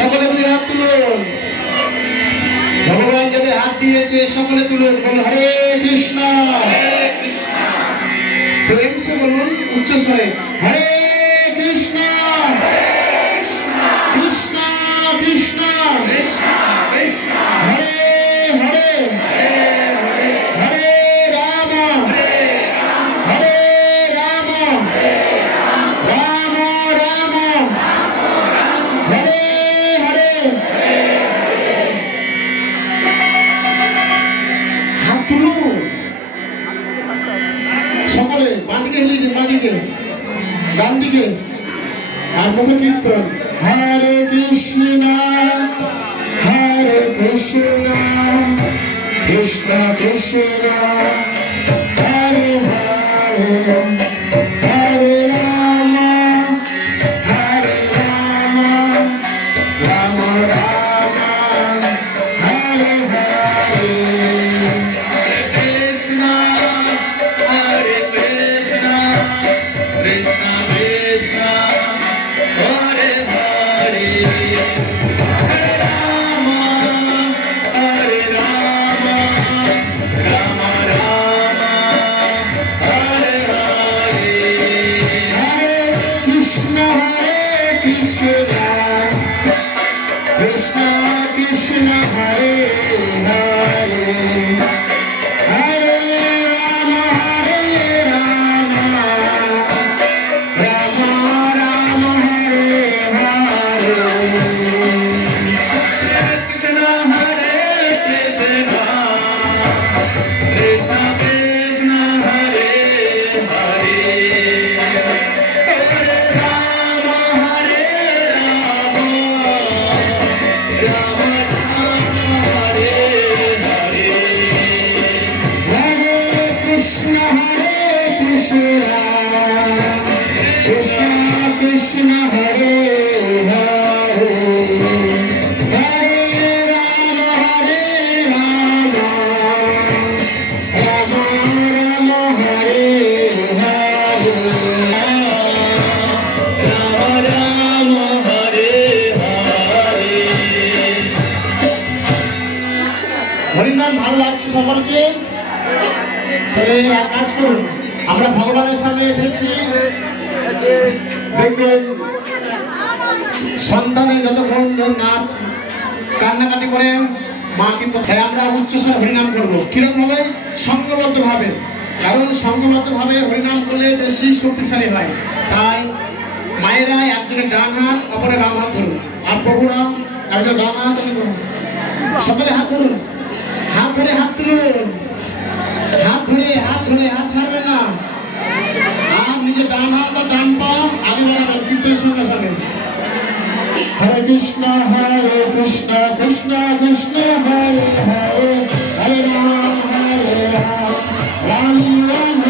সকলে তুলে হাত তুলুন। ভগবান যাদের হাত দিয়েছে সকলে তুলুন, বলুন হরে কৃষ্ণ। প্রেম সে বলুন উচ্চ স্বরে, হরে কৃষ্ণ কৃষ্ণ কৃষ্ণ হরে হরে হরে রাম হরে রাম রাম রাম হরে হরে। হাত তুলুন সকলে, বাঁদিকে হেলিয়ে দিন, বাঁদিকে ডান দিকে, আর মুখে কীর্তন হরে কৃষ্ণ কৃষ্ণ কৃষ্ণ হরে হরে হরে রাম রাম রাম হরে হরে। কৃষ্ণ কৃষ্ণ কৃষ্ণ কৃষ্ণ হরে হরে হরে রাম রাম রাম হরে হরে। হরে কৃষ্ণ কৃষ্ণ কৃষ্ণ হরে হরে হরে রাম রাম রাম হরে হরে। কৃষ্ণ হরে কৃষ্ণ কৃষ্ণ কৃষ্ণ হরে হরে হরে রাম রাম রাম হরে হরে। হরে কৃষ্ণ কৃষ্ণ কৃষ্ণ হরে হরে হরে রাম রাম রাম হরে হরে রাম রাম হরে হরে। হরিনাম ভালো লাগছে সকলকে? তাহলে এক কাজ করুন, আমরা ভগবানের সামনে এসেছি, দেখবেন সন্তানে যতক্ষণ নাচ কান্নাকাটি করে মা কিন্তু আমরা উচ্চস্বরে হরিনাম করবো। কিরকম ভাবে? সংঘবদ্ধ ভাবে, কারণ সংঘবদ্ধ ভাবে হরিনাম করলে বেশি শক্তিশালী হয়। তাই মায়েরা একজনের ডান হাত অপরের বাম হাত ধরুন, আর প্রভুরা একজন ডান হাত, সকলে হাত ধরুন, হাত ধরে হাত তুলুন, হাত ধরে হাত ছাড়বেন না। আর নিজের ডান হাত বা ডান পা আগে বাড়াবেন কীর্তনের সঙ্গে সঙ্গে। হরে কৃষ্ণ কৃষ্ণ কৃষ্ণ হরে হরে হরে রাম রাম রাম